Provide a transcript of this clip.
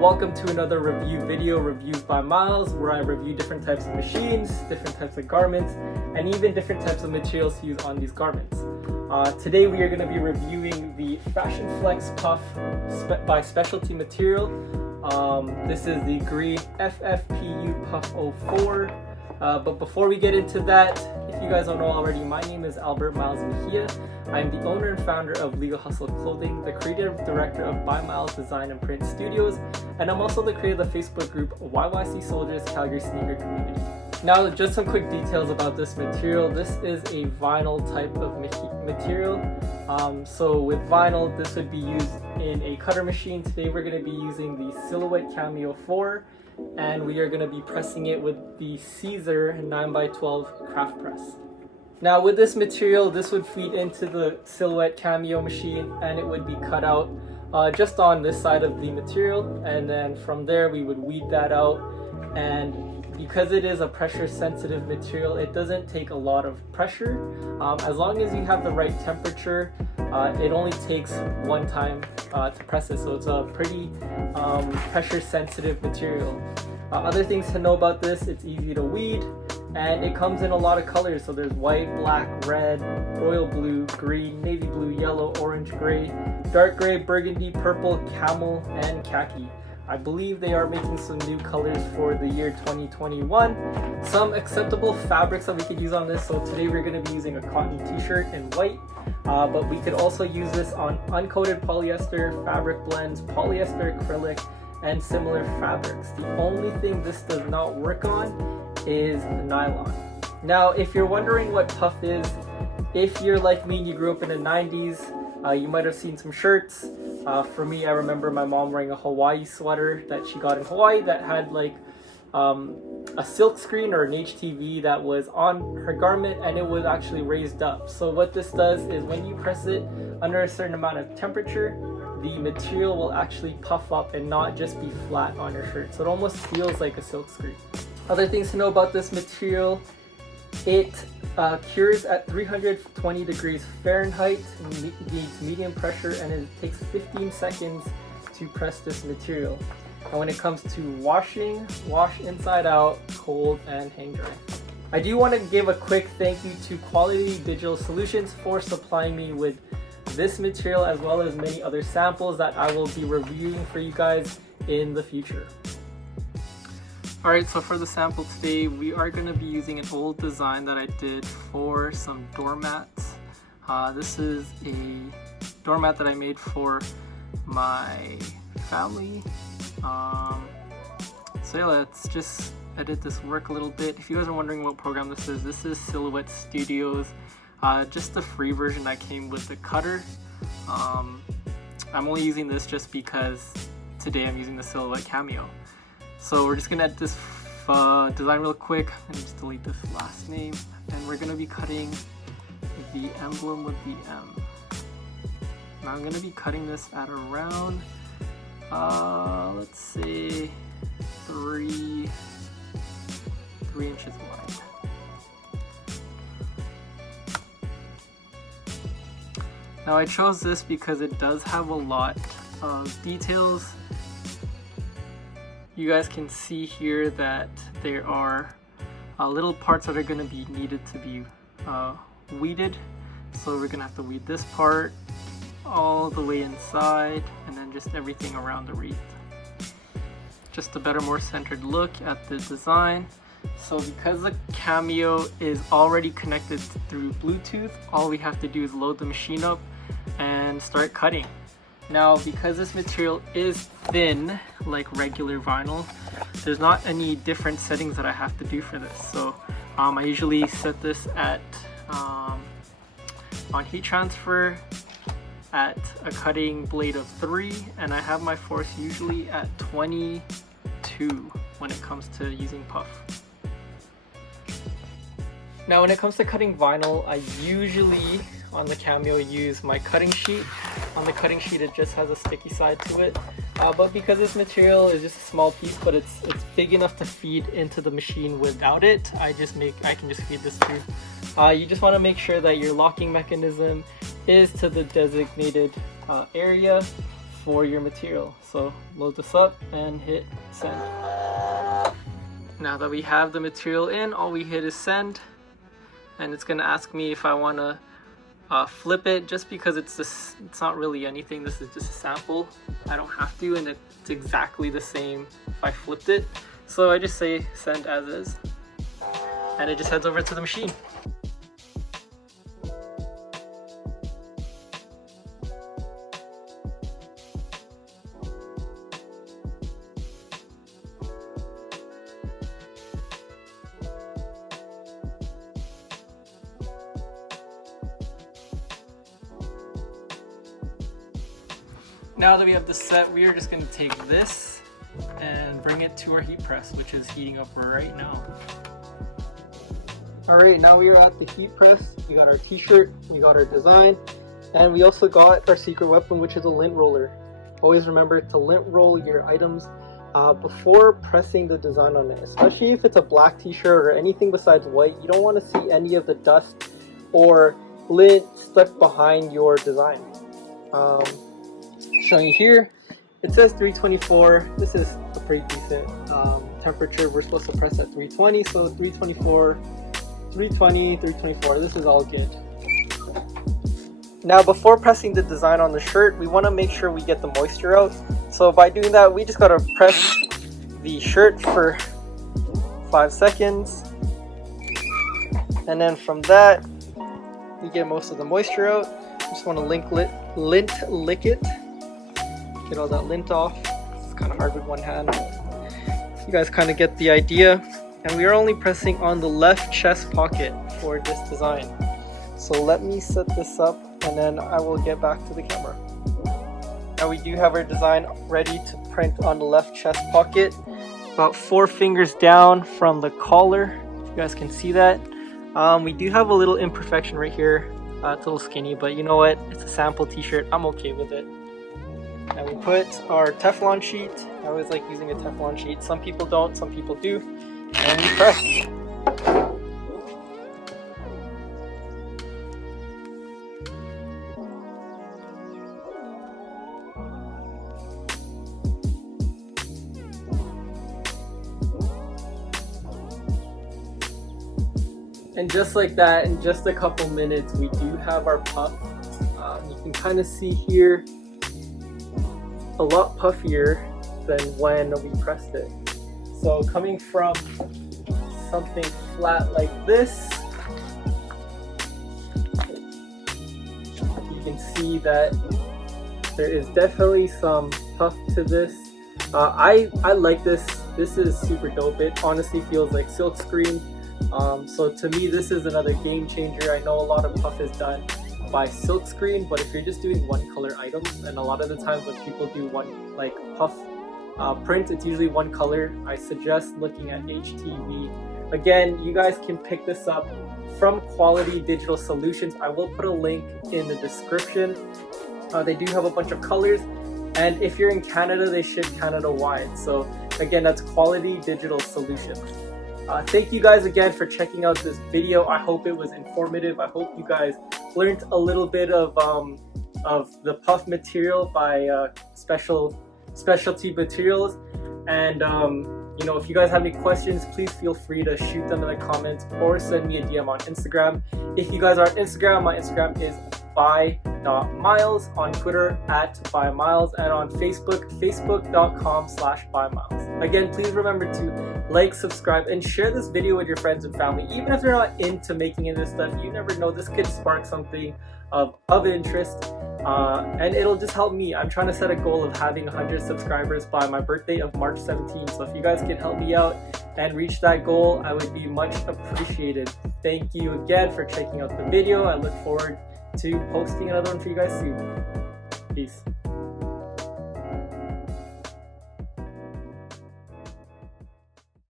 Welcome to another review video, Reviews by Myles, where I review different types of machines, different types of garments, and even different types of materials to use on these garments. Today we are going to be reviewing the Fashion Flex Puff by Specialty Material. This is the green FFPU Puff 04. But before we get into that, if you guys don't know already, my name is Albert Myles Mejia. I'm the owner and founder of Legal Hustle Clothing, the creative director of By Myles Design and Print Studios, and I'm also the creator of the Facebook group YYC Soldiers Calgary Sneaker Community. Now, just some quick details about this material. This is a vinyl type of material. So with vinyl, this would be used in a cutter machine. Today we're going to be using the Silhouette Cameo 4, and we are going to be pressing it with the Caesar 9x12 craft press. Now with this material, this would feed into the Silhouette Cameo machine, and it would be cut out just on this side of the material, and then from there we would weed that out. And because it is a pressure sensitive material, it doesn't take a lot of pressure. As long as you have the right temperature, it only takes one time to press it, so it's a pretty pressure sensitive material. Other things to know about this: it's easy to weed, and it comes in a lot of colors. So there's white, black, red, royal blue, green, navy blue, yellow, orange, gray, dark gray, burgundy, purple, camel, and khaki. I believe they are making some new colors for the year 2021. Some acceptable fabrics that we could use on this. So today we're going to be using a cotton t-shirt in white, but we could also use this on uncoated polyester, fabric blends, polyester, acrylic, and similar fabrics. The only thing this does not work on is nylon. Now, if you're wondering what puff is, if you're like me and you grew up in the 90s, you might have seen some shirts. For me, I remember my mom wearing a Hawaii sweater that she got in Hawaii that had like a silk screen or an HTV that was on her garment, and it was actually raised up. So what this does is when you press it under a certain amount of temperature, the material will actually puff up and not just be flat on your shirt. So it almost feels like a silk screen. Other things to know about this material: it cures at 320 degrees Fahrenheit, needs medium pressure, and it takes 15 seconds to press this material. And when it comes to washing, wash inside out, cold, and hang dry. I do want to give a quick thank you to Quality Digital Solutions for supplying me with this material, as well as many other samples that I will be reviewing for you guys in the future. Alright, so for the sample today, we are going to be using an old design that I did for some doormats. This is a doormat that I made for my family. So yeah, let's just edit this work a little bit. If you guys are wondering what program this is Silhouette Studios. Just the free version that came with the cutter. I'm only using this just because today I'm using the Silhouette Cameo. So we're just gonna edit this design real quick and just delete this last name, and we're gonna be cutting the emblem with the M. Now I'm gonna be cutting this at around let's say 3 inches wide. Now I chose this because it does have a lot of details. You guys can see here that there are little parts that are going to be needed to be weeded. So we're going to have to weed this part all the way inside, and then just everything around the wreath. Just a better, more centered look at the design. So because the Cameo is already connected through Bluetooth, all we have to do is load the machine up and start cutting. Now, because this material is thin like regular vinyl, there's not any different settings that I have to do for this. So I usually set this at on heat transfer at a cutting blade of 3, and I have my force usually at 22 when it comes to using puff. Now when it comes to cutting vinyl, I usually on the Cameo use my cutting sheet. On the cutting sheet it just has a sticky side to it, but because this material is just a small piece, but it's big enough to feed into the machine without it, I can just feed this through. You just want to make sure that your locking mechanism is to the designated area for your material. So load this up and hit send. Now that we have the material in, all we hit is send, and it's gonna ask me if I want to flip it, just because it's not really anything. This is just a sample. I don't have to, and it's exactly the same if I flipped it. So I just say send as is, and it just heads over to the machine. Now that we have this set, we are just going to take this and bring it to our heat press, which is heating up right now. Alright, now we are at the heat press. We got our t-shirt, we got our design, and we also got our secret weapon, which is a lint roller. Always remember to lint roll your items before pressing the design on it, especially if it's a black t-shirt or anything besides white. You don't want to see any of the dust or lint stuck behind your design. Showing you here, it says 324. This is a pretty decent temperature. We're supposed to press at 320, so 324, 320, 324. This is all good. Now, before pressing the design on the shirt, we want to make sure we get the moisture out. So by doing that, we just got to press the shirt for 5 seconds, and then from that we get most of the moisture out. Just want to lint lick it. Get all that lint off. It's kind of hard with one hand. You guys kind of get the idea. And we are only pressing on the left chest pocket for this design. So let me set this up, and then I will get back to the camera. Now we do have our design ready to print on the left chest pocket, about 4 fingers down from the collar. If you guys can see that. We do have a little imperfection right here. It's a little skinny, but you know what? It's a sample t-shirt. I'm okay with it. And we put our Teflon sheet. I always like using a Teflon sheet. Some people don't, some people do. And we press. And just like that, in just a couple minutes, we do have our puff. You can kind of see here, a lot puffier than when we pressed it. So coming from something flat like this, you can see that there is definitely some puff to this. I like this. This is super dope. It honestly feels like silk screen. So to me, this is another game changer. I know a lot of puff is done by silk screen, but if you're just doing one color items, and a lot of the times when people do one like puff print, it's usually one color, I suggest looking at HTV. Again, you guys can pick this up from Quality Digital Solutions. I will put a link in the description. They do have a bunch of colors, and if you're in Canada, they ship Canada wide. So again, that's Quality Digital Solutions. Thank you guys again for checking out this video. I hope it was informative. I hope you guys learned a little bit of the puff material by specialty materials. And you know, if you guys have any questions, please feel free to shoot them in the comments or send me a DM on Instagram. If you guys are on Instagram, my Instagram is by.myles, on Twitter @bymyles, and on Facebook, facebook.com/bymyles. Again, please remember to like, subscribe, and share this video with your friends and family. Even if they're not into making any of this stuff, you never know, this could spark something of interest, and it'll just help me. I'm trying to set a goal of having 100 subscribers by my birthday of March 17th. So if you guys can help me out and reach that goal, I would be much appreciated. Thank you again for checking out the video. I look forward to posting another one for you guys soon. Peace.